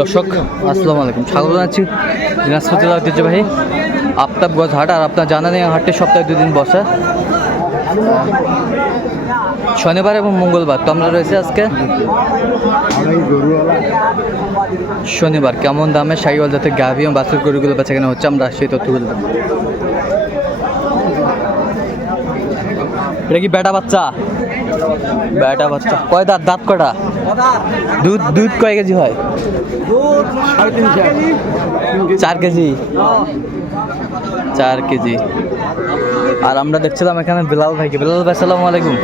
দর্শক, আসসালামু আলাইকুম। স্বাগত জানাচ্ছি দিনাজপুর জেলা ঐতিহ্যবাহী আফতাবগঞ্জ হাট। আর আপনার জানা নেই হাটটি সপ্তাহে দুদিন বসে। শনিবার এবং মঙ্গলবার তো আমরা রয়েছে আজকে। শনিবার, কেমন দামে সাইওয়াল যাতে গাভি এবং বাছুর গরুগুলো বেচা কেনা হচ্ছে আমরা সেই তথ্যগুলো। এটা কি বেটা বাচ্চা? বেটা বাচ্চা। কয় দাঁত? দাঁত কটা দুধ দুধ কয় কেজি হয়? চার কেজি। চার কেজি। আর আমরা দেখছিলাম এখানে বিলাল ভাইকে। বিলাল ভাই সালাম আলাইকুম।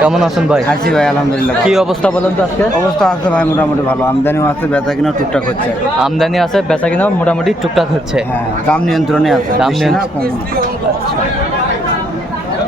কেমন আছেন ভাই? আছি ভাই আলহামদুলিল্লাহ কি অবস্থা বলেন তো আজকে? অবস্থা আছে ভাই মোটামুটি ভালো। আমদানিও আছে বেচা কিনা টুকটাক হচ্ছে। আমদানি আছে বেচা কিনা মোটামুটি টুকটাক হচ্ছে। হ্যাঁ দাম নিয়ন্ত্রণে আছে। দাম নিয়ন্ত্রণ-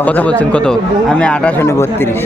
কত যাও। বলছেন কত আমি আঠাশ হলে বত্রিশ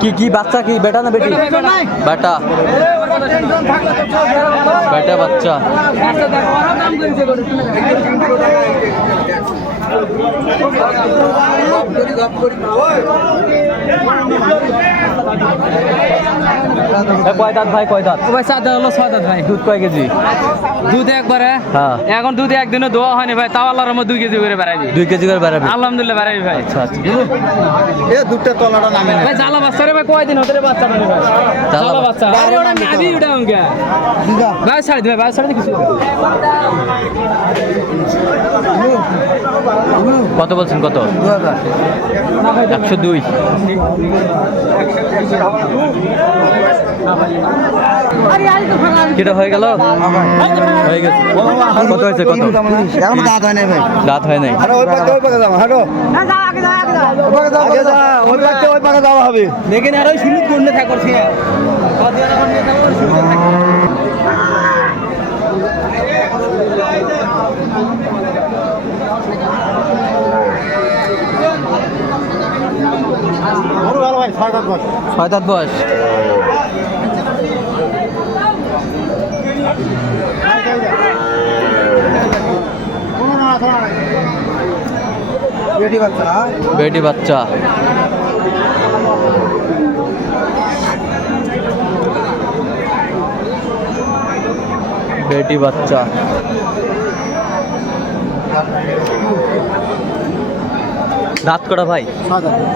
কি কি বাচ্চা কি? বেটা না বেটি? বেটা। বেটা বাচ্চা। কয় দাঁত ভাই কয় দাঁত? ভাই চার দাঁত হলো ছয় দাঁত ভাই। দুধ কয় কেজি? দুধ একবারে? হ্যাঁ। এখন দুধ একদিনও দোয়া হয়নি ভাই তাও আল্লাহর রহমত দুই কেজি করে বাড়াইবি। দুই কেজি করে বাড়াবে। আলহামদুলিল্লাহ বাড়াইবি ভাই। আচ্ছা আচ্ছা। এ দুধটা তলাটা নামে না। ভাই জ্বালা বাচ্চা রে ভাই কয়দিন হতে রে বাচ্চা মানে ভাই? বাচ্চা। আরে ওটা নাবি ওটা অঙ্কে ভাই ছাড়ি ভাই ছাড়ি দে কিছু। কত বলছেন কত? একশো দুই। কিটা হয়ে গেল? হয়ে গেছে। কত হয়েছে কত? দাঁত হয় না ভাই দাঁত হয় নাই। আরে ওই পাকে ওই পাকে যাও হাঁটো। ওই পাকে যাও আগে যা ওই পাকে ওই পাকে যাওয়া হবে। দেখেন আর ওই সুমিত করলে থাকর ঠিক ছয় দাঁত বয়স। বেটি বাচ্চা? বেটি বাচ্চা। দাঁত কটা ভাই?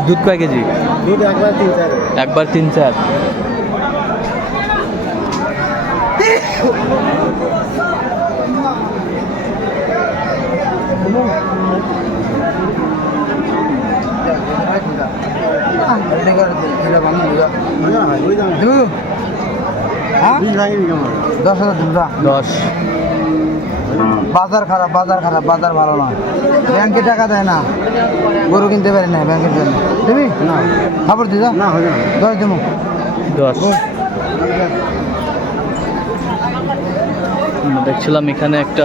দুধ কয় কেজি? দুধ একবার তিন চার। একবার তিন চার। দশ হাজার দিন দশ। বাজার খারাপ বাজার খারাপ বাজার ভালো না। ব্যাংকে টাকা দেয় না। গরু কিনতে পারি না ব্যাংকের জন্য দিবি? না। খাবার দিদা না দশ দেবো দশ। দেখছিলাম এখানে একটা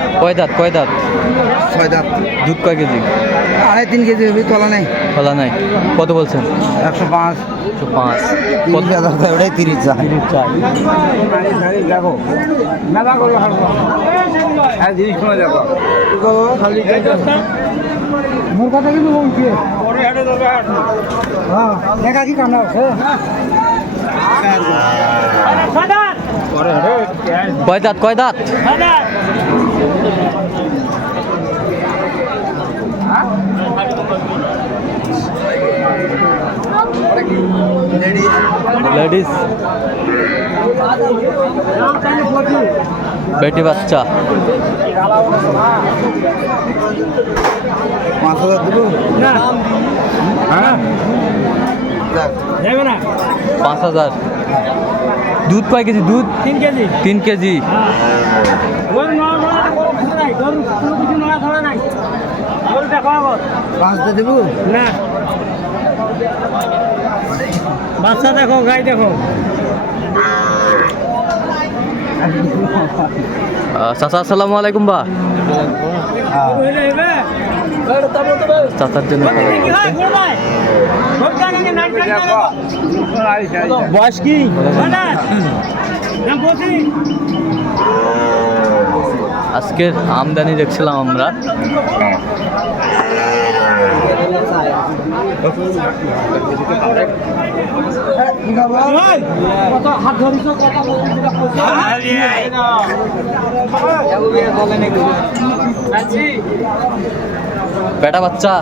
কয় দাঁত কয় দাঁত? ছয় দাঁত। দুধ কয় কেজি? আড়াই তিন কেজি হবে তোলা নেই। খোলা নাই। কত বলছেন? একশো পাঁচ। একশো পাঁচ। তিরিশ হাজার টাকা ওটাই তিরিশ চা দেখো মেলা করে হ্যাঁ জিনিস শোনা যাব। মোর কথা কিন্তু বলছি হ্যাঁ দেখা কি কান্না আছে কয় দাঁত কয় দাঁত। লেডিস বেটি বাচ্চা পাঁচ হাজার দেবো হ্যাঁ পাঁচ হাজার। দুধ কয় কেজি? দুধ? তিন কেজি। তিন কেজি। পাঁচটা দেবো? না। বাচ্চা দেখো গাই দেখো। চাচা আসসালামু আলাইকুম বা। চাচার জন্য বয়স কি? আজকের আমদানি দেখছিলাম আমরা বেটা বাচ্চা।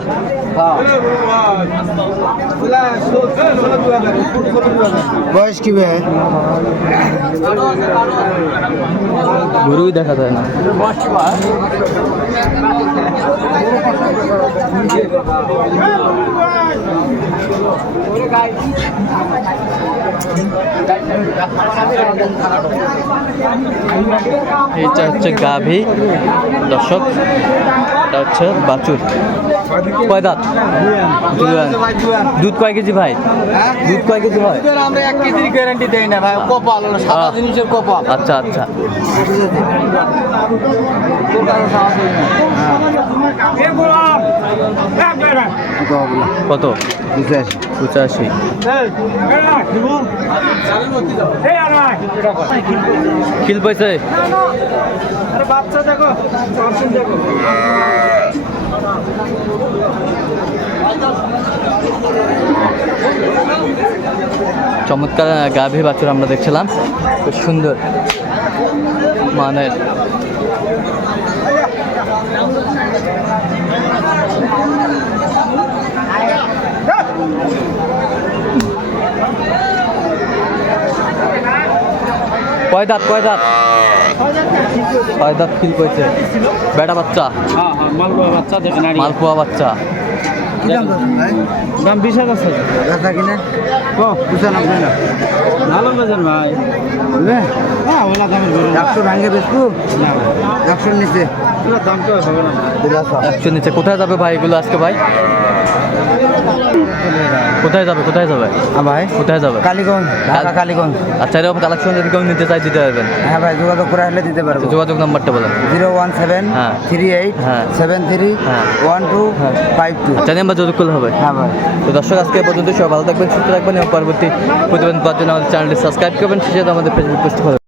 বয়স কি গরুই দেখা যায় না। এইটা হচ্ছে গাভী। দর্শক এটা হচ্ছে বাছুর। কয় দাঁত? দুধ কয় কেজি ভাই? দুধ কয় কেজি হয়? আমরা এক কেজির গ্যারান্টি দেই না ভাই কপাল সাদা জিনিসের কপাল। আচ্ছা আচ্ছা। কত? পঁচাশি। খিল পয়সা বাচ্চা দেখো দেখো চমৎকার গাভী বাছুর আমরা দেখছিলাম। খুব সুন্দর মানের কয় দাঁত কয় দাঁত? কয় দাঁত ফিল করেছে? বেটা বাচ্চা? হ্যাঁ হ্যাঁ মালপোয়া বাচ্চা মালপোয়া বাচ্চা। দাম বিশ হাজার কিনে? পঁচানব্বই না? ভালো বাজার ভাই। হ্যাঁ ওলা দামের গরু। একশো ভাঙে বেচবো? একশোর নিচে? দাম তো হবে না বিলাস নিচে। কোথায় যাবে ভাই এগুলো আজকে ভাই? কোথায় যাবে কোথায় যাবে? ভাই। কোথায় যাবে? কালীগঞ্জ ঢাকা কালীগঞ্জ। আচ্ছা এরকম কালেকশন যদি কেউ নিতে চাই দিতে পারবেন। হ্যাঁ ভাই যোগাযোগ করে আসলে দিতে পারব। যোগাযোগ নাম্বারটা বলেন। জিরো ওয়ান সেভেন হ্যাঁ। থ্রি এইট হ্যাঁ। সেভেন থ্রি হ্যাঁ। ওয়ান টু হ্যাঁ। Five two. আচ্ছা নাম্বার যোগাযোগ করলে হবে। হ্যাঁ ভাই। তো দর্শক আজকে পর্যন্ত সবাই ভালো থাকবেন সুস্থ থাকবেন এবং পরবর্তী প্রতিবেদন পাওয়ার জন্য আমাদের চ্যানেলটি সাবস্ক্রাইব করবেন। সাথে আমাদের ফেসবুক ফলো